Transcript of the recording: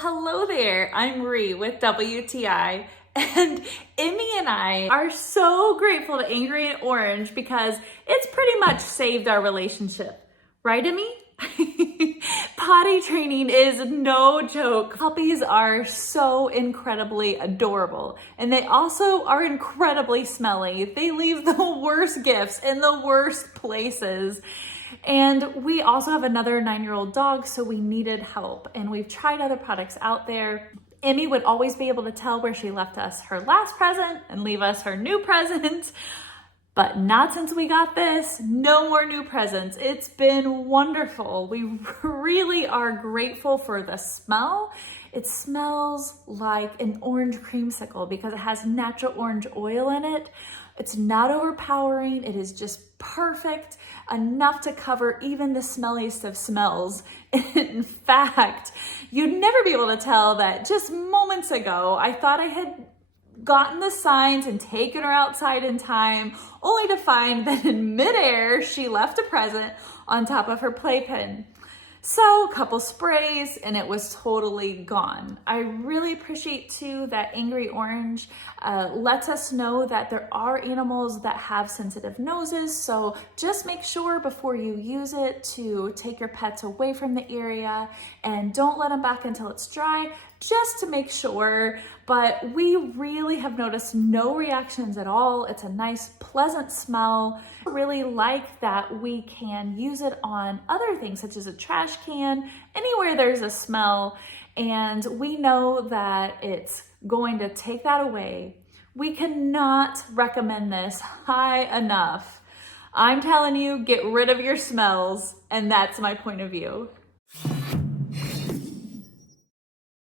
hello there. I'm Ree with WTI, and Emmy and I are so grateful to Angry and Orange because it's pretty much saved our relationship. Right, Emmy? Potty training is no joke. Puppies are so incredibly adorable, and they also are incredibly smelly. They leave the worst gifts in the worst places. And we also have another 9-year-old dog, so we needed help. And we've tried other products out there. Emmy would always be able to tell where she left us her last present and leave us her new present. But not since we got this. No more new presents. It's been wonderful. We really are grateful for the smell. It smells like an orange creamsicle because it has natural orange oil in it. It's not overpowering. It is just perfect, enough to cover even the smelliest of smells. In fact, you'd never be able to tell that just moments ago, I thought I had gotten the signs and taken her outside in time, only to find that in midair, she left a present on top of her playpen. So a couple sprays and it was totally gone. I really appreciate too that Angry Orange lets us know that there are animals that have sensitive noses. So just make sure before you use it to take your pets away from the area and don't let them back until it's dry, just to make sure. But we really have noticed no reactions at all. It's a nice, pleasant smell. I really like that we can use it on other things such as a trash can, anywhere there's a smell, and we know that it's going to take that away. We cannot recommend this high enough. I'm telling you, get rid of your smells, and that's my point of view.